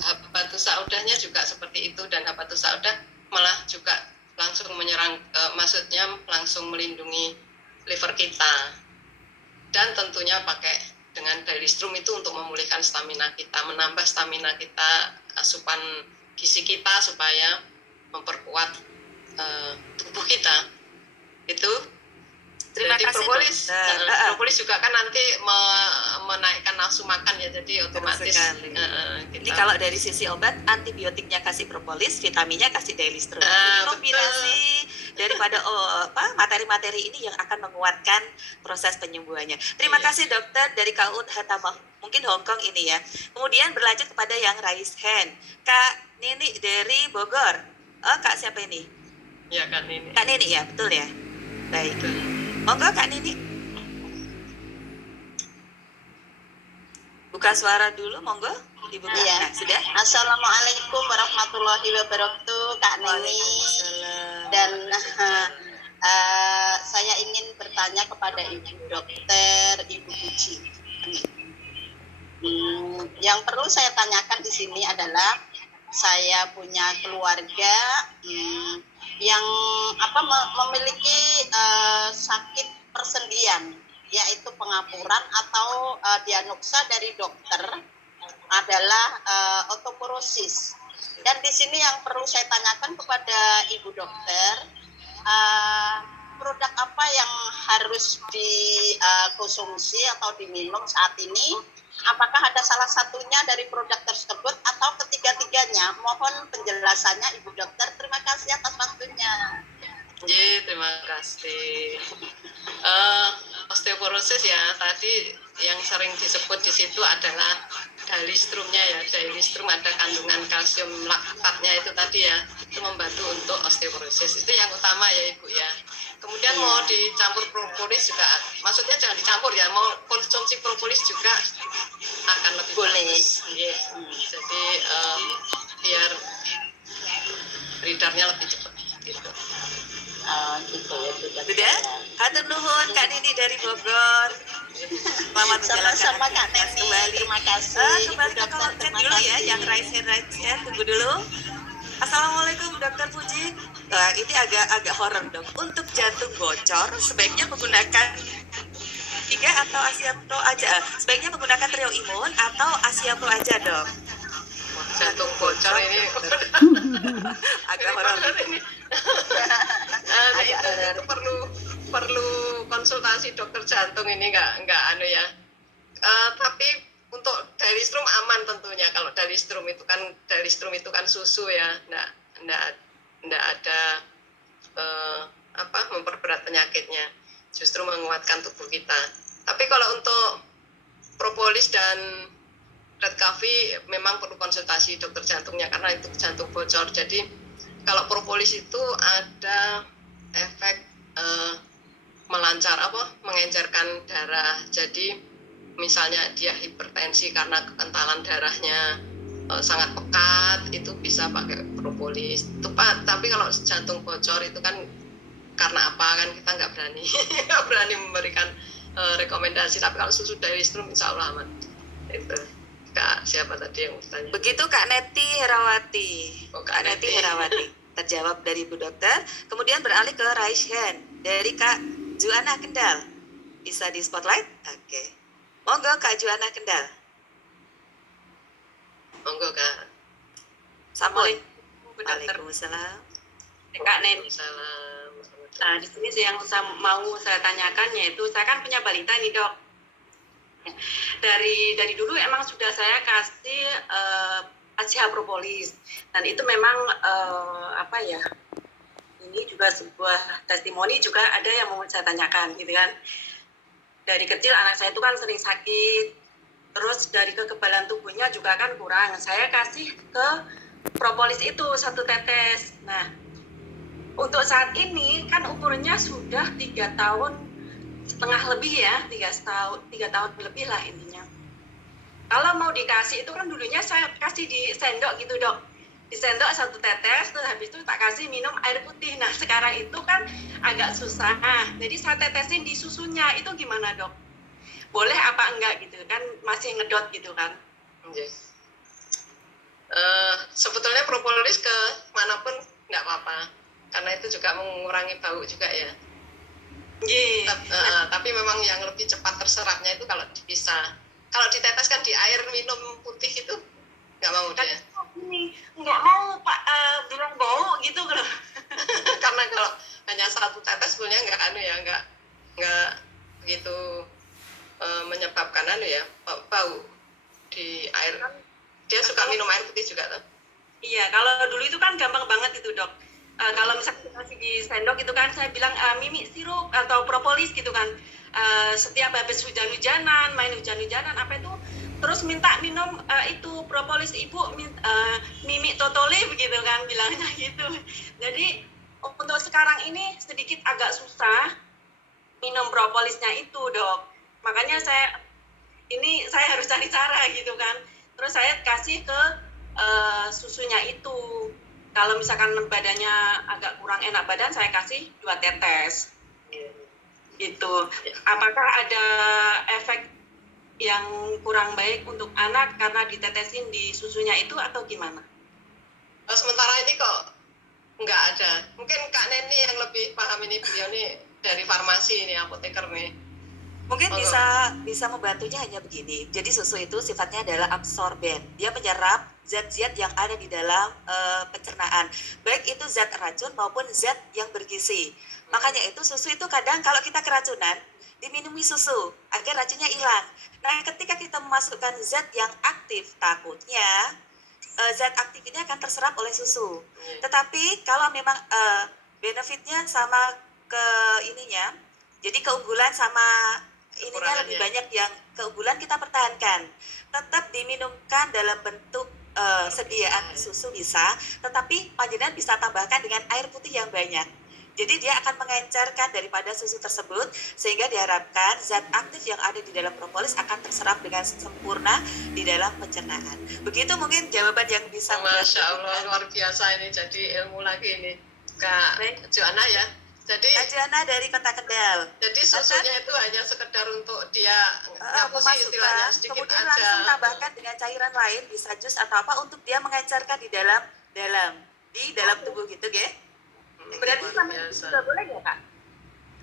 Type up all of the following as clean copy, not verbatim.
habatus saudahnya juga seperti itu, dan habatus saudah malah juga langsung menyerang, maksudnya langsung melindungi liver kita. Dan tentunya pakai dengan Dailystrum itu untuk memulihkan stamina kita, menambah stamina kita, asupan gizi kita supaya memperkuat tubuh kita. Itu. Terima jadi kasih, propolis juga kan nanti menaikkan nafsu makan ya, jadi otomatis Ini kalau dari sisi obat, antibiotiknya kasih propolis, vitaminnya kasih Dailystrum. Kombinasi daripada materi-materi ini yang akan menguatkan proses penyembuhannya. Terima kasih dokter dari KUUD Hatama, mungkin Hong Kong ini ya. Kemudian berlanjut kepada yang raise hand, Kak Nini dari Bogor. Kak siapa ini? Ya, Kak Nini. Kak Nini ya, betul ya. Baik. Monggo Kak Nini. Buka suara dulu, monggo. Ibu. Iya. Nah, sudah. Assalamualaikum warahmatullahi wabarakatuh, Kak Nini. Dan saya ingin bertanya kepada Ibu Dokter, Ibu Puji. Yang perlu saya tanyakan di sini adalah saya punya keluarga yang memiliki sakit persendian, yaitu pengapuran atau diagnosa dari dokter adalah osteoporosis. Dan di sini yang perlu saya tanyakan kepada Ibu Dokter, produk apa yang harus dikonsumsi atau diminum saat ini? Apakah ada salah satunya dari produk tersebut atau ketiga-tiganya? Mohon penjelasannya Ibu Dokter. Terima kasih atas waktunya. Terima kasih. Osteoporosis ya, tadi yang sering disebut di situ adalah Dailystrum-nya ya. Dailystrum ada kandungan kalsium laktatnya itu tadi ya, itu membantu untuk osteoporosis. Itu yang utama ya Ibu ya. Kemudian mau dicampur propolis juga, maksudnya jangan dicampur ya, mau konsumsi propolis juga akan lebih bagus. Jadi biar beredarnya lebih cepat gitu. Gitu ya. Sudah? Hatur nuhun Kak Nini dari Bogor. Selamat sama-sama Kak Nini. Kembali. Terima kasih. Kembali ke konten dulu ya, yang raise hand, tunggu dulu. Assalamualaikum Dokter Puji. Ini agak horor dong. Untuk jantung bocor sebaiknya menggunakan 3 atau Asia Pro aja. Sebaiknya menggunakan Trio Imun atau Asia Pro aja dong. Jantung bocor ini agak horor ini. Itu perlu konsultasi dokter jantung ini, nggak anu ya. Tapi untuk Dailystrum aman tentunya. Kalau Dailystrum itu kan susu ya, nggak ada memperberat penyakitnya, justru menguatkan tubuh kita. Tapi kalau untuk propolis dan red coffee memang perlu konsultasi dokter jantungnya karena itu jantung bocor. Jadi kalau propolis itu ada efek mengencerkan darah. Jadi misalnya dia hipertensi karena kekentalan darahnya sangat pekat, itu bisa pakai propolis. Tapi kalau jantung bocor itu kan karena apa kan kita nggak berani memberikan rekomendasi. Tapi kalau susu Dailystrum insya Allah aman. Itu. Kak, siapa tadi yang bertanya? Begitu Kak Neti Herawati. Kak Neti Herawati. Terjawab dari Bu Dokter. Kemudian beralih ke raise hand dari Kak Juana Kendal. Bisa di spotlight? Oke. Monggo Kak Juana Kendal. Monggo Kak. Sampun. Waalaikumsalam. Kak Neni. Nah, di sini yang mau saya tanyakan yaitu saya kan punya balita nih Dok. Dari dulu emang sudah saya kasih Asia Propolis, dan itu memang ini juga sebuah testimoni juga ada yang mau saya tanyakan gitu kan. Dari kecil anak saya itu kan sering sakit, terus dari kekebalan tubuhnya juga kan kurang. Saya kasih ke propolis itu 1 tetes. Nah, untuk saat ini kan umurnya sudah 3 tahun setengah lebih ya, 3 tahun lebih lah intinya. Kalau mau dikasih itu kan dulunya saya kasih di sendok gitu Dok, di sendok 1 tetes, terus habis itu tak kasih minum air putih. Nah sekarang itu kan agak susah, jadi saya tetesin di susunya. Itu gimana Dok? Boleh apa enggak gitu kan, masih ngedot gitu kan? apa, karena itu juga mengurangi bau juga ya. Nggih. Tapi memang yang lebih cepat terserapnya itu kalau dipisah. Kalau diteteskan di air minum putih itu nggak mau dia. Ini nggak mau Pak, bilang bau gitu loh. Karena kalau hanya satu tetes sebenarnya nggak begitu menyebabkan bau di air. Dia suka minum air putih juga tuh. Iya, kalau dulu itu kan gampang banget itu dok. Kalau misalnya kasih di sendok itu kan saya bilang mimi sirup atau propolis gitu kan. Setiap habis hujan-hujanan, main hujan-hujanan apa itu, terus minta minum itu propolis ibu, mimi totoli begitu kan bilangnya gitu. Jadi untuk sekarang ini sedikit agak susah minum propolisnya itu dok. Makanya saya harus cari cara gitu kan. Terus saya kasih ke susunya itu. Kalau misalkan badannya agak kurang enak badan, saya kasih 2 tetes. Gitu. Apakah ada efek yang kurang baik untuk anak karena ditetesin di susunya itu atau gimana? Sementara ini kok nggak ada. Mungkin Kak Neni yang lebih paham ini, beliau nih dari farmasi ini, apoteker nih. Mungkin bisa membantunya hanya begini. Jadi susu itu sifatnya adalah absorben. Dia menyerap zat-zat yang ada di dalam pencernaan. Baik itu zat racun maupun zat yang bergizi. Makanya itu susu itu kadang kalau kita keracunan, diminumi susu agar racunnya hilang. Nah, ketika kita memasukkan zat yang aktif, takutnya zat aktif ini akan terserap oleh susu. Tetapi kalau memang benefitnya sama ke ininya, jadi keunggulan sama ininya lebih banyak yang keunggulan kita pertahankan. Tetap diminumkan dalam bentuk sediaan susu bisa, tetapi panjenengan bisa tambahkan dengan air putih yang banyak. Jadi dia akan mengencerkan daripada susu tersebut sehingga diharapkan zat aktif yang ada di dalam propolis akan terserap dengan sempurna di dalam pencernaan. Begitu mungkin jawaban yang bisa. Masya Allah, luar biasa ini, jadi ilmu lagi ini Kak Joanna ya. Jadi Kak Joanna dari Kota Kendal. Jadi susunya itu hanya sekedar untuk dia ngapusi istilahnya sedikit kemudian aja. langsung tambahkan dengan cairan lain, bisa jus atau apa untuk dia mengencerkan di dalam tubuh gitu, ya. Berarti sama sudah boleh ya Kak?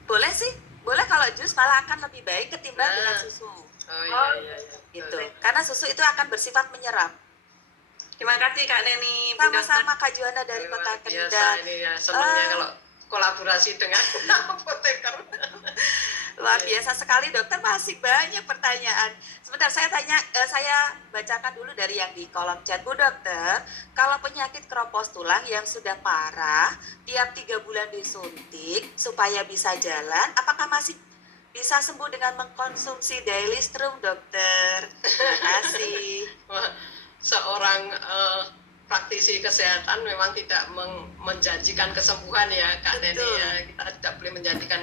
Boleh sih, boleh kalau jus malah akan lebih baik ketimbang dengan susu. Oh iya. Gitu. Karena susu itu akan bersifat menyerap. Terima kasih Kak Neni. Sama-sama Kak Joanna dari Kota Kendal. Biasa ini ya, senangnya kalau kolaborasi dengan apoteker. Luar biasa sekali dokter, masih banyak pertanyaan. Sebentar saya bacakan dulu dari yang di kolom chat. Bu dokter, kalau penyakit keropos tulang yang sudah parah, tiap 3 bulan disuntik supaya bisa jalan, apakah masih bisa sembuh dengan mengkonsumsi Dailystrum dokter? Terima kasih. Seorang praktisi kesehatan memang tidak menjanjikan kesembuhan ya Kak Neni ya. Kita tidak boleh menjanjikan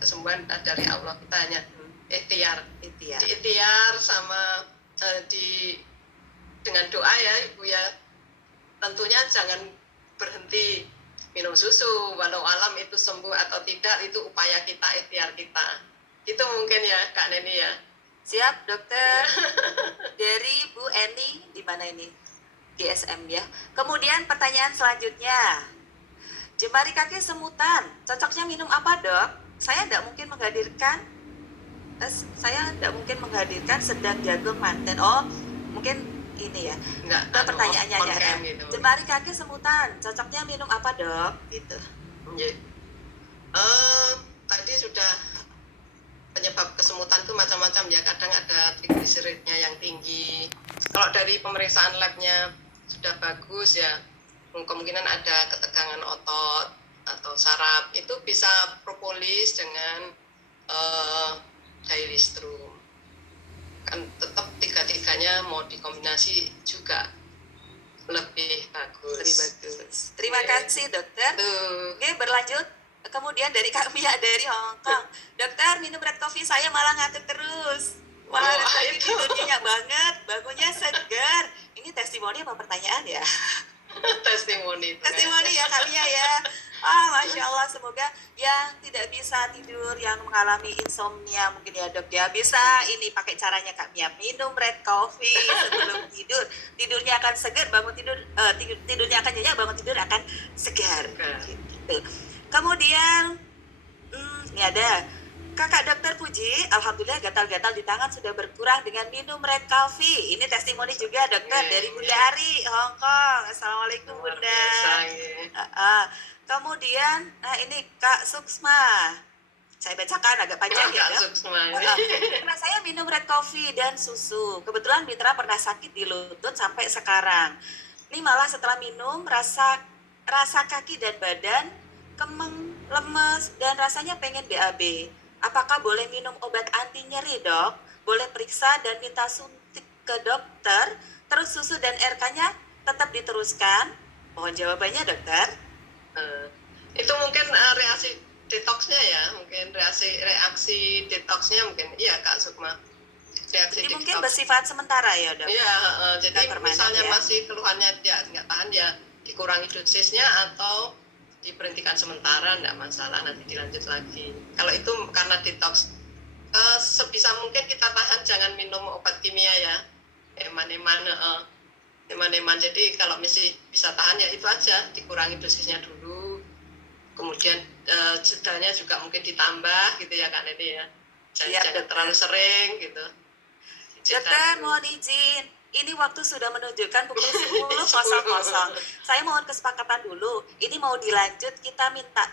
kesembuhan dari Allah. Kita hanya ikhtiar sama dengan doa ya Ibu ya. Tentunya jangan berhenti minum susu, walau alam itu sembuh atau tidak, itu upaya kita, ikhtiar kita. Itu mungkin ya Kak Neni ya. Siap dokter. Dari Bu Eni, di mana ini? GSM ya. Kemudian pertanyaan selanjutnya, jemari kaki semutan, cocoknya minum apa dok? Saya tidak mungkin menghadirkan sedang jagung manten. Oh, mungkin ini ya. Enggak, pertanyaannya ya. Gitu. Jemari kaki semutan, cocoknya minum apa dok? Gitu. Tadi sudah penyebab kesemutan itu macam-macam ya. Kadang ada triglyceridnya yang tinggi. Kalau dari pemeriksaan labnya sudah bagus ya, kemungkinan ada ketegangan otot atau saraf, itu bisa propolis dengan Dailystrum. Kan tetap tiga-tiganya mau dikombinasi juga lebih bagus. Terima kasih dokter. Oke, berlanjut. Kemudian dari Kak Mia dari Hong Kong, dokter minum red coffee saya malah ngantuk terus. Wah, ini tidurnya nyenyak banget, bangunnya segar. Ini testimoni apa pertanyaan ya? Testimoni Ya Kak Mia ya. Masya Allah, semoga yang tidak bisa tidur, yang mengalami insomnia mungkin ya dok ya, bisa ini pakai caranya Kak Mia, minum red coffee sebelum tidur. Tidurnya akan segar, bangun tidur, tidurnya akan nyenyak, bangun tidur akan segar. Gitu. Kemudian, ini ada Kakak Dokter Puji, Alhamdulillah gatal-gatal di tangan sudah berkurang dengan minum red coffee. Ini testimoni juga dokter dari Bunda Ari, Hong Kong. Assalamualaikum Luar Bunda. biasa, ya. Kemudian, ini Kak Suksma. Saya bacakan agak panjang ya, Kak Dok. Suksma ini. Karena saya minum red coffee dan susu. Kebetulan Mitra pernah sakit di lutut sampai sekarang. Ini malah setelah minum rasa kaki dan badan kemeng, lemes, dan rasanya pengen BAB. Apakah boleh minum obat anti nyeri, Dok? Boleh periksa dan minta suntik ke dokter. Terus susu dan RK-nya tetap diteruskan. Mohon jawabannya, dokter. Itu mungkin reaksi detoxnya ya, mungkin reaksi detoxnya mungkin, iya Kak Sukma. Reaksi Jadi mungkin detox. bersifat sementara ya, Dok? Iya, jadi Bukan permanen, misalnya ya? masih keluhannya dia nggak tahan ya dikurangi dosisnya atau diberhentikan sementara, nggak masalah, nanti dilanjut lagi. Kalau itu karena detox, sebisa mungkin kita tahan, jangan minum obat kimia ya, eman-eman. Jadi kalau masih bisa tahan ya itu aja, dikurangi dosisnya dulu, kemudian jedanya juga mungkin ditambah gitu ya Kak Neni ya, jangan terlalu sering gitu. Dokter, mohon izin. Ini waktu sudah menunjukkan pukul 10.00. Saya mohon kesepakatan dulu. Ini mau dilanjut, kita minta